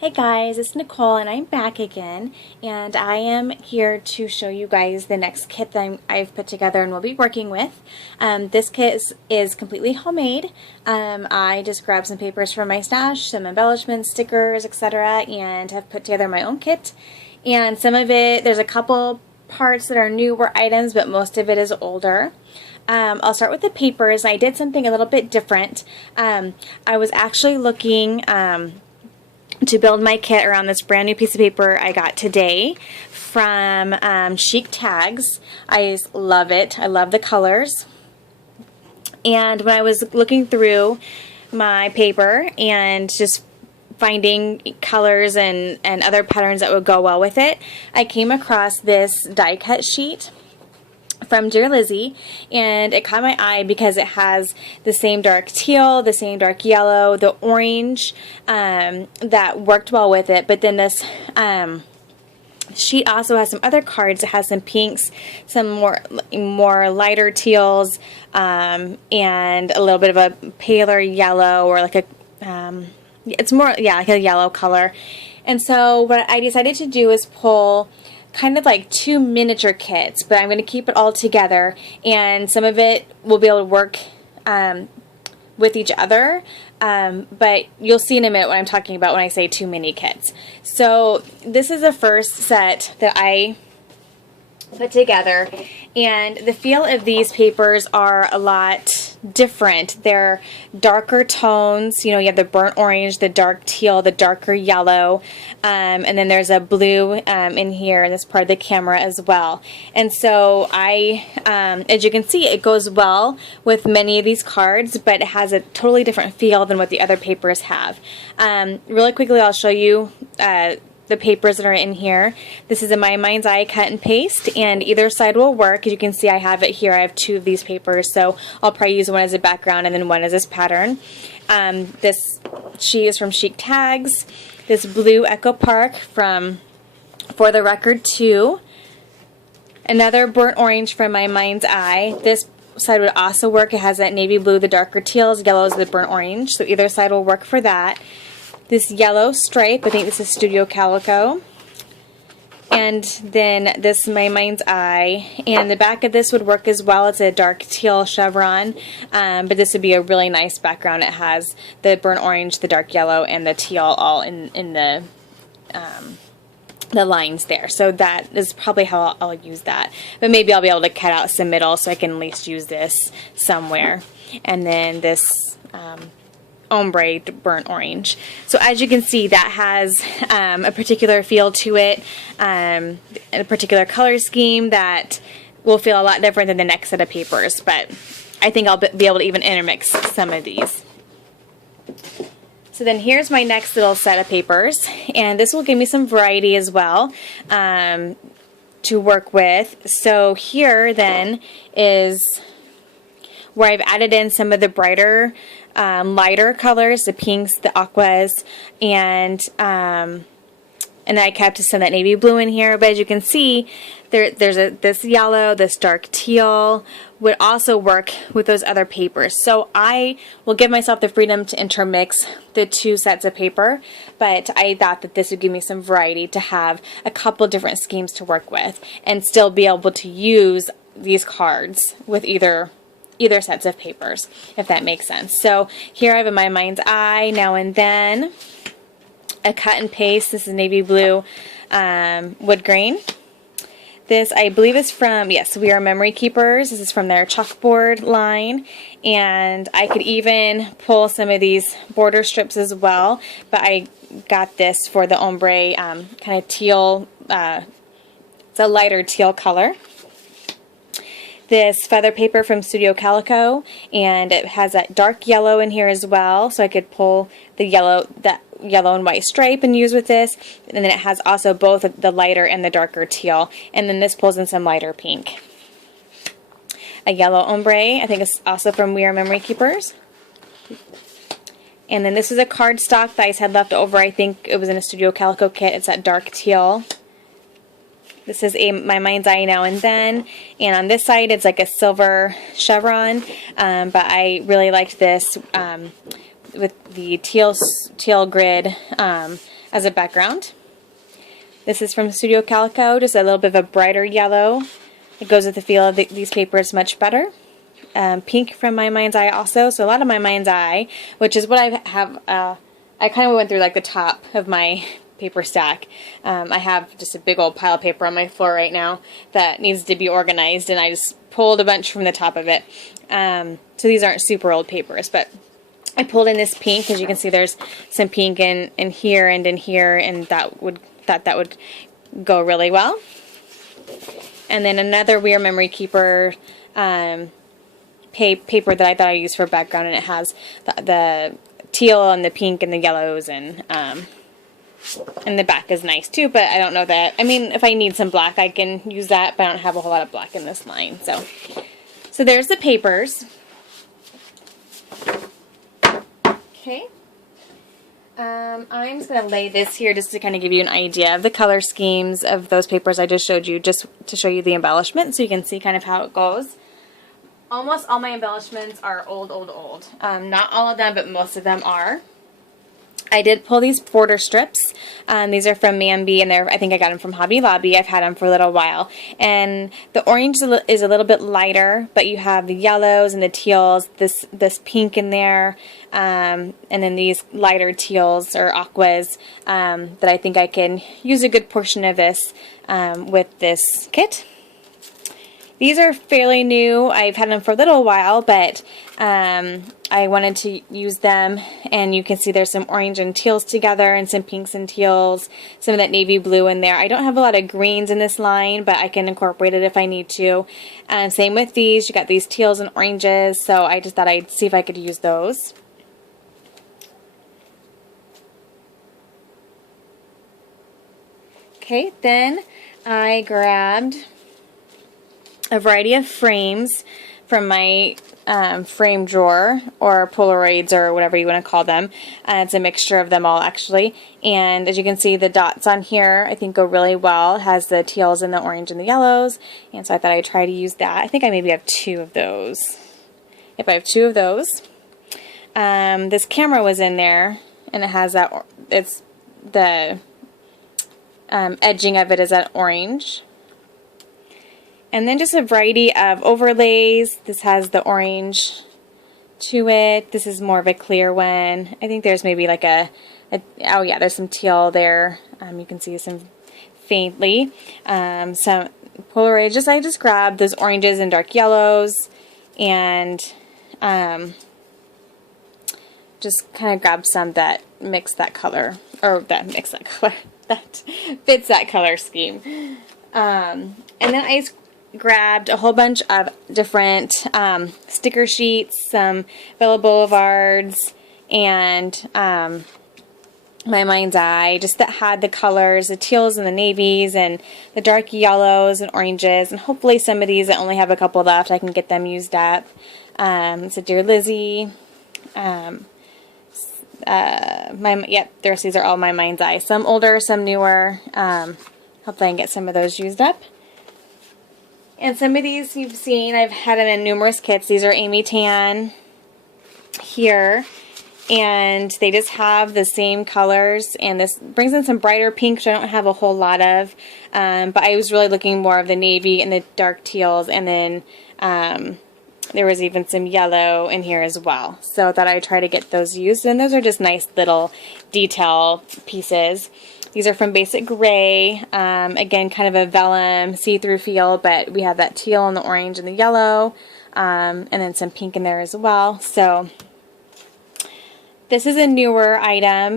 Hey guys, it's Nicole and I'm back again, and I am here to show you guys the next kit that I've put together and will be working with. This kit is completely homemade. I just grabbed some papers from my stash, some embellishments, stickers, etc., and have put together my own kit. And some of it, there's a couple parts that are newer items, but most of it is older. I'll start with the papers. I did something a little bit different. I was actually looking to build my kit around this brand new piece of paper I got today from Chic Tags. I just love it. I love the colors. And when I was looking through my paper and just finding colors and other patterns that would go well with it, I came across this die cut sheet from Dear Lizzy, and it caught my eye because it has the same dark teal, the same dark yellow, the orange that worked well with it. But then this sheet also has some other cards. It has some pinks, some more lighter teals, and a little bit of a paler yellow, or like a it's more, yeah, like a yellow color. And so what I decided to do is pull kind of like two miniature kits, but I'm going to keep it all together, and some of it will be able to work with each other, but you'll see in a minute what I'm talking about when I say two mini kits. So this is the first set that I put together, and the feel of these papers are a lot different. They're darker tones. You know, you have the burnt orange, the dark teal, the darker yellow, and then there's a blue in here in this part of the camera as well. And so as you can see, it goes well with many of these cards, but it has a totally different feel than what the other papers have. Really quickly, I'll show you the papers that are in here. This is a My Mind's Eye cut and paste, and either side will work. As you can see, I have it here. I have two of these papers, so I'll probably use one as a background and then one as this pattern. This sheet is from Chic Tags. This blue Echo Park from For the Record 2. Another burnt orange from My Mind's Eye. This side would also work. It has that navy blue, the darker teals, yellows, the burnt orange, so either side will work for that. This yellow stripe, I think this is Studio Calico. And then this My Mind's Eye. And the back of this would work as well. It's a dark teal chevron, but this would be a really nice background. It has the burnt orange, the dark yellow, and the teal all in the lines there. So that is probably how I'll use that. But maybe I'll be able to cut out some middle so I can at least use this somewhere. And then this ombre burnt orange. So as you can see, that has a particular feel to it, a particular color scheme that will feel a lot different than the next set of papers, but I think I'll be able to even intermix some of these. So then here's my next little set of papers, and this will give me some variety as well to work with. So here then is where I've added in some of the brighter, lighter colors, the pinks, the aquas, and I kept some of that navy blue in here. But as you can see, there's this yellow, this dark teal would also work with those other papers. So I will give myself the freedom to intermix the two sets of paper, but I thought that this would give me some variety to have a couple different schemes to work with and still be able to use these cards with either sets of papers, if that makes sense. So here I have a My Mind's Eye, Now and Then, a cut and paste. This is navy blue wood grain. This, I believe, is from, yes, We Are Memory Keepers. This is from their chalkboard line, and I could even pull some of these border strips as well, but I got this for the ombre kind of teal, it's a lighter teal color. This feather paper from Studio Calico, and it has that dark yellow in here as well, so I could pull the yellow, that yellow and white stripe and use with this. And then it has also both the lighter and the darker teal, and then this pulls in some lighter pink. A yellow ombre, I think it's also from We Are Memory Keepers. And then this is a cardstock that I had left over. I think it was in a Studio Calico kit. It's that dark teal. This is My Mind's Eye, Now and Then, and on this side it's like a silver chevron, but I really liked this with the teal grid as a background. This is from Studio Calico, just a little bit of a brighter yellow. It goes with the feel of these papers much better. Pink from My Mind's Eye also, so a lot of My Mind's Eye, which is what I have, I kind of went through like the top of my paper stack. I have just a big old pile of paper on my floor right now that needs to be organized, and I just pulled a bunch from the top of it. So these aren't super old papers, but I pulled in this pink. As you can see, there's some pink in here and in here, and that would go really well. And then another We Are Memory Keeper paper that I thought I'd use for background, and it has the teal and the pink and the yellows, and the back is nice too, but I don't know that, I mean, if I need some black I can use that, but I don't have a whole lot of black in this line. So there's the papers. Okay. I'm just going to lay this here just to kind of give you an idea of the color schemes of those papers I just showed you, just to show you the embellishment so you can see kind of how it goes. Almost all my embellishments are old. Not all of them, but most of them are. I did pull these border strips. These are from Mambi, and I think I got them from Hobby Lobby. I've had them for a little while. And the orange is a little bit lighter, but you have the yellows and the teals, this pink in there, and then these lighter teals or aquas that I think I can use a good portion of this with this kit. These are fairly new. I've had them for a little while, but I wanted to use them, and you can see there's some orange and teals together and some pinks and teals, some of that navy blue in there. I don't have a lot of greens in this line, but I can incorporate it if I need to. Same with these. You got these teals and oranges, so I just thought I'd see if I could use those. Okay, then I grabbed a variety of frames from my frame drawer, or Polaroids, or whatever you want to call them. It's a mixture of them all, actually. And as you can see, the dots on here I think go really well. It has the teals and the orange and the yellows, and so I thought I'd try to use that. I think I maybe have 2 of those. If I have 2 of those. This camera was in there, and it has that, it's the edging of it is that orange. And then just a variety of overlays. This has the orange to it. This is more of a clear one. I think there's maybe like oh yeah, there's some teal there. You can see some faintly. Some Polaroids. I just grabbed those oranges and dark yellows, and just kind of grabbed some that mix that color, that fits that color scheme. And then I grabbed a whole bunch of different sticker sheets, some Bella Boulevards, and My Mind's Eye, just that had the colors, the teals and the navies, and the dark yellows and oranges, and hopefully some of these, I only have a couple left, I can get them used up. It's a Dear Lizzie. Yep, the rest of these are all My Mind's Eye. Some older, some newer. Hopefully I can get some of those used up. And some of these you've seen, I've had them in numerous kits. These are Amy Tan here, and they just have the same colors, and this brings in some brighter pink, which I don't have a whole lot of, but I was really looking more of the navy and the dark teals, and then there was even some yellow in here as well. So I thought I'd try to get those used, and those are just nice little detail pieces. These are from Basic Gray. Again, kind of a vellum see-through feel, but we have that teal and the orange and the yellow, and then some pink in there as well. So this is a newer item.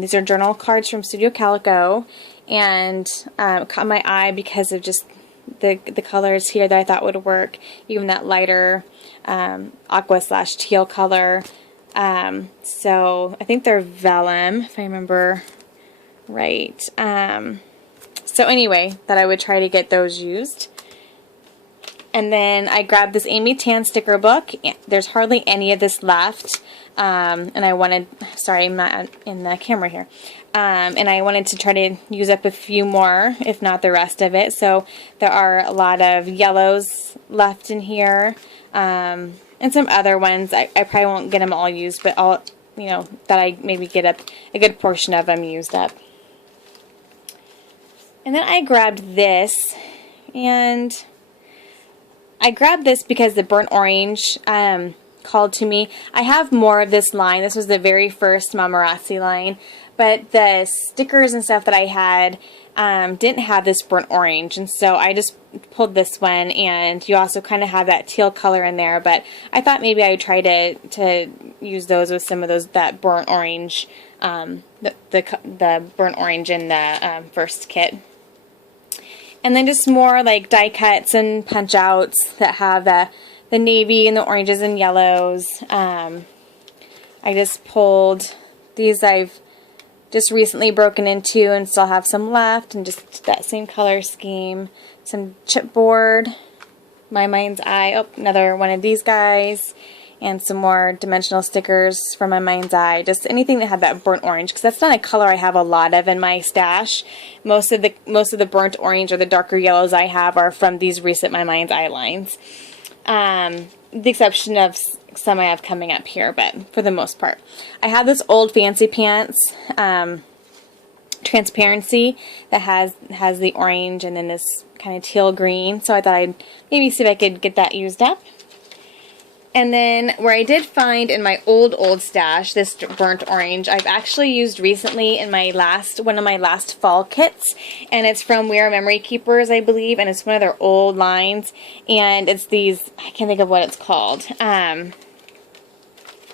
These are journal cards from Studio Calico, and caught my eye because of just the colors here that I thought would work. Even that lighter aqua/teal color. So I think they're vellum, if I remember right. So anyway, that I would try to get those used. And then I grabbed this Amy Tan sticker book. There's hardly any of this left. And I wanted, sorry, I'm not in the camera here. And I wanted to try to use up a few more, if not the rest of it. So there are a lot of yellows left in here. And some other ones. I probably won't get them all used, but all, that I maybe get up a good portion of them used up. And then I grabbed this, and I grabbed this because the burnt orange called to me. I have more of this line. This was the very first Mamarazzi line, but the stickers and stuff that I had didn't have this burnt orange, and so I just pulled this one. And you also kind of have that teal color in there, but I thought maybe I would try to use those with some of that burnt orange, the burnt orange in the first kit. And then just more like die cuts and punch outs that have the navy and the oranges and yellows. I just pulled these. I've just recently broken into and still have some left, and just that same color scheme. Some chipboard, My Mind's Eye. Oh, another one of these guys. And some more dimensional stickers from My Mind's Eye. Just anything that had that burnt orange, because that's not a color I have a lot of in my stash. Most of the burnt orange or the darker yellows I have are from these recent My Mind's Eye lines. The exception of some I have coming up here, but for the most part. I have this old Fancy Pants transparency that has the orange and then this kind of teal green. So I thought I'd maybe see if I could get that used up. And then where I did find in my old stash this burnt orange, I've actually used recently in one of my last fall kits, and it's from We Are Memory Keepers, I believe, and it's one of their old lines, and it's these, I can't think of what it's called. I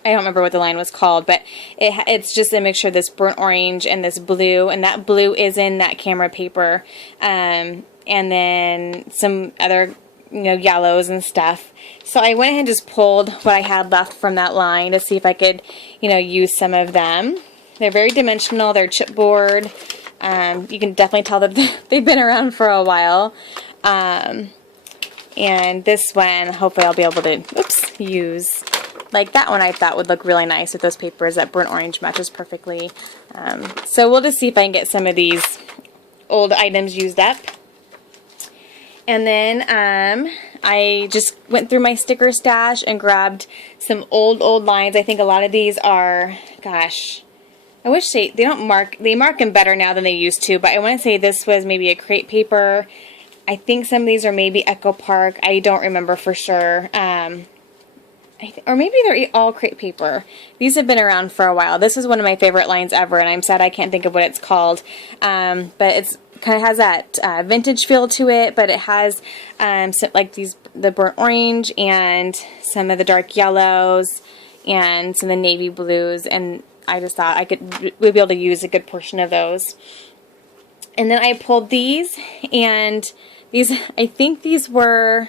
don't remember what the line was called, but it's just a mixture of this burnt orange and this blue, and that blue is in that camera paper, and then some other yellows and stuff. So I went ahead and just pulled what I had left from that line to see if I could, use some of them. They're very dimensional. They're chipboard. You can definitely tell that they've been around for a while. And this one, hopefully I'll be able to, use. Like that one I thought would look really nice with those papers. That burnt orange matches perfectly. So we'll just see if I can get some of these old items used up. And then I just went through my sticker stash and grabbed some old lines. I think a lot of these are, gosh, I wish they mark them better now than they used to, but I want to say this was maybe a crepe paper. I think some of these are maybe Echo Park. I don't remember for sure. Or maybe they're all crepe paper. These have been around for a while. This is one of my favorite lines ever, and I'm sad I can't think of what it's called. But it's kind of has that vintage feel to it, but it has like the burnt orange and some of the dark yellows and some of the navy blues, and I just thought we'd be able to use a good portion of those. And then I pulled these, and these, I think these were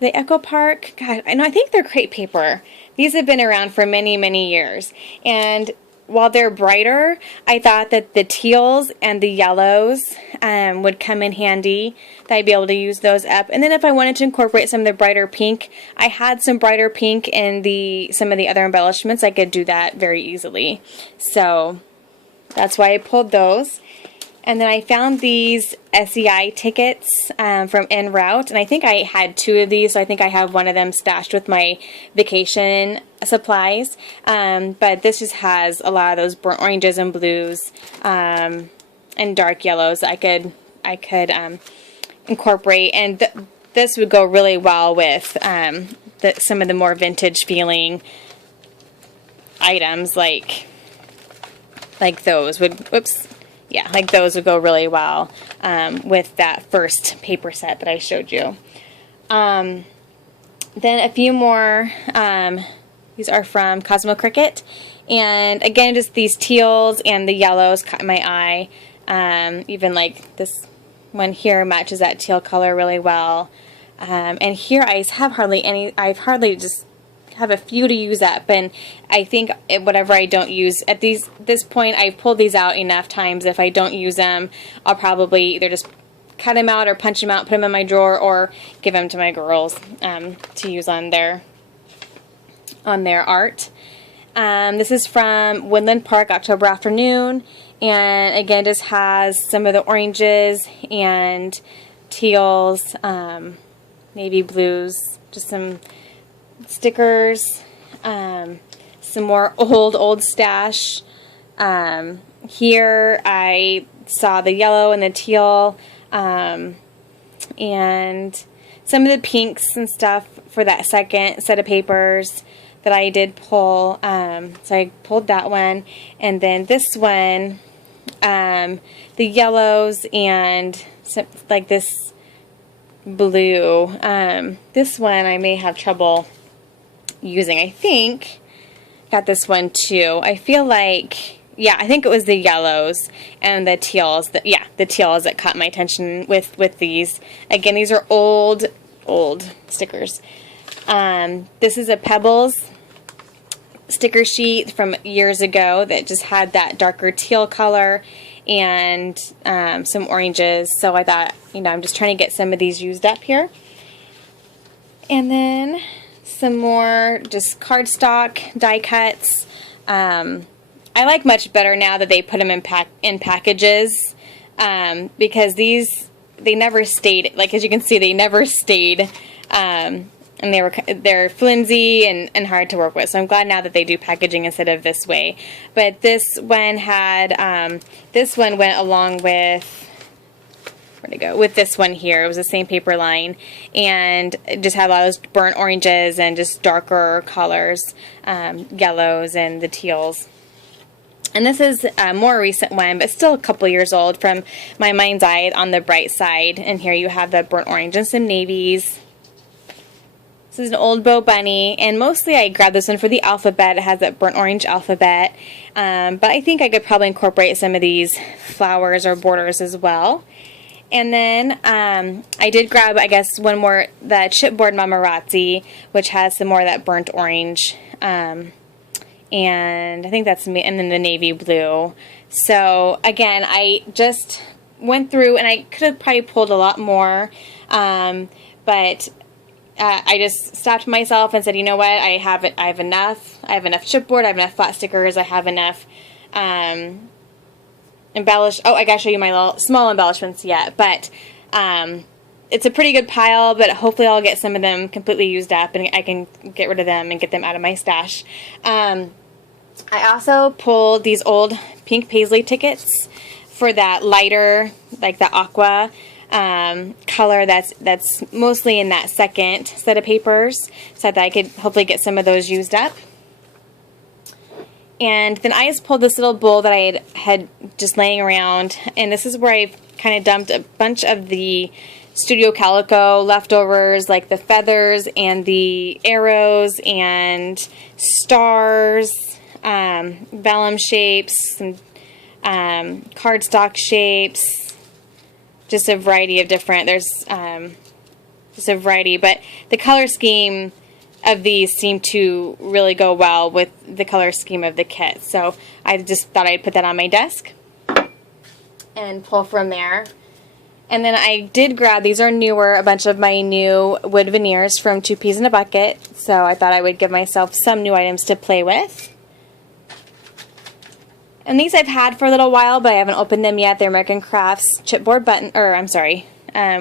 the Echo Park. God, I think they're crepe paper. These have been around for many, many years, and while they're brighter, I thought that the teals and the yellows would come in handy, that I'd be able to use those up. And then if I wanted to incorporate some of the brighter pink, I had some brighter pink in some of the other embellishments. I could do that very easily. So that's why I pulled those. And then I found these SEI tickets from En Route, and I think I had 2 of these, so I think I have one of them stashed with my vacation supplies. But this just has a lot of those burnt oranges and blues and dark yellows that I could incorporate, and this would go really well with some of the more vintage feeling items, like those would. Yeah, like those would go really well with that first paper set that I showed you. Then a few more. These are from Cosmo Cricket. And again, just these teals and the yellows caught my eye. Even like this one here matches that teal color really well. And here I have hardly any. I've hardly just have a few to use up, and I think whatever I don't use at this point, I've pulled these out enough times. If I don't use them, I'll probably either just cut them out or punch them out, put them in my drawer, or give them to my girls to use on their art. This is from Woodland Park October Afternoon, and again just has some of the oranges and teals, navy blues, just some stickers, some more old stash, and here I saw the yellow and the teal, and some of the pinks and stuff for that second set of papers that I did pull. So I pulled that one, and then this one, the yellows and some, like this blue. This one I may have trouble using. I think got this one too. I feel like, yeah, I think it was the yellows and the teals. The teals that caught my attention with these. Again, these are old stickers. This is a Pebbles sticker sheet from years ago that just had that darker teal color and some oranges. So I thought, I'm just trying to get some of these used up here. And then some more just cardstock die cuts. I like much better now that they put them in packages, because they never stayed, like as you can see, they never stayed, and they're flimsy and hard to work with. So I'm glad now that they do packaging instead of this way. But this one had, this one went along with, where'd it go? With this one here. It was the same paper line, and it just had a lot of those burnt oranges and just darker colors, yellows and the teals. And this is a more recent one, but still a couple years old, from My Mind's Eye on the bright side. And here you have the burnt orange and some navies. This is an old Bo Bunny, and mostly I grabbed this one for the alphabet. It has that burnt orange alphabet, but I think I could probably incorporate some of these flowers or borders as well. And then I did grab, I guess, one more, the chipboard Mamarazzi, which has some more of that burnt orange, and I think that's, and then the navy blue. So again, I just went through, and I could have probably pulled a lot more, but I just stopped myself and said, you know what, I have enough. I have enough chipboard, I have enough flat stickers, I have enough embellish. Oh, I gotta show you my little small embellishments yet, but it's a pretty good pile, but hopefully I'll get some of them completely used up and I can get rid of them and get them out of my stash. I also pulled these old pink paisley tickets for that lighter, like the aqua color that's mostly in that second set of papers, so that I could hopefully get some of those used up. And then I just pulled this little bowl that I had just laying around, and this is where I've kind of dumped a bunch of the Studio Calico leftovers, like the feathers and the arrows and stars, vellum shapes, some cardstock shapes, just a variety of different, there's just a variety, but the color scheme of these seem to really go well with the color scheme of the kit. So I just thought I'd put that on my desk and pull from there. And then I did grab, these are newer, a bunch of my new wood veneers from Two Peas in a Bucket. So I thought I would give myself some new items to play with. And these I've had for a little while, but I haven't opened them yet. They're American Crafts chipboard button, or I'm sorry,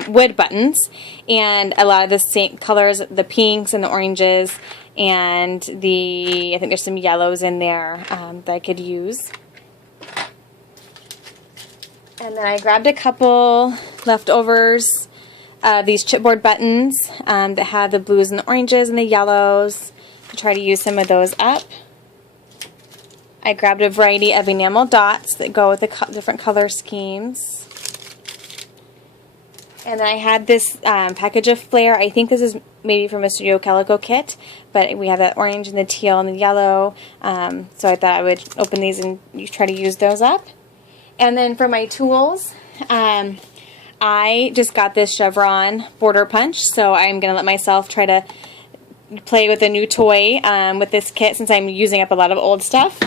wood buttons, and a lot of the same colors, the pinks and the oranges, and I think there's some yellows in there that I could use. And then I grabbed a couple leftovers of these chipboard buttons that have the blues and the oranges and the yellows, to try to use some of those up. I grabbed a variety of enamel dots that go with the different color schemes. And then I had this package of Flair. I think this is maybe from a Studio Calico kit, but we have that orange and the teal and the yellow. So I thought I would open these and try to use those up. And then for my tools, I just got this chevron border punch, so I'm going to let myself try to play with a new toy with this kit, since I'm using up a lot of old stuff.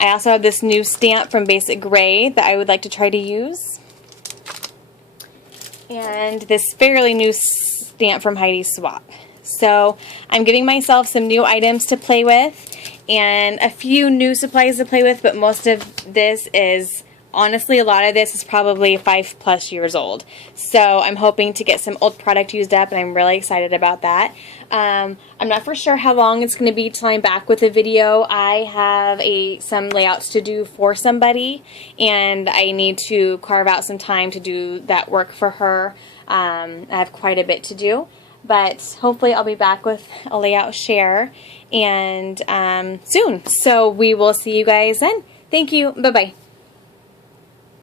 I also have this new stamp from Basic Gray that I would like to try to use. And this fairly new stamp from Heidi Swapp. So I'm giving myself some new items to play with and a few new supplies to play with, but most of this is honestly, a lot of this is probably 5+ years old. So I'm hoping to get some old product used up, and I'm really excited about that. I'm not for sure how long it's going to be till I'm back with a video. I have some layouts to do for somebody, and I need to carve out some time to do that work for her. I have quite a bit to do, but hopefully I'll be back with a layout share and soon. So we will see you guys then. Thank you. Bye-bye.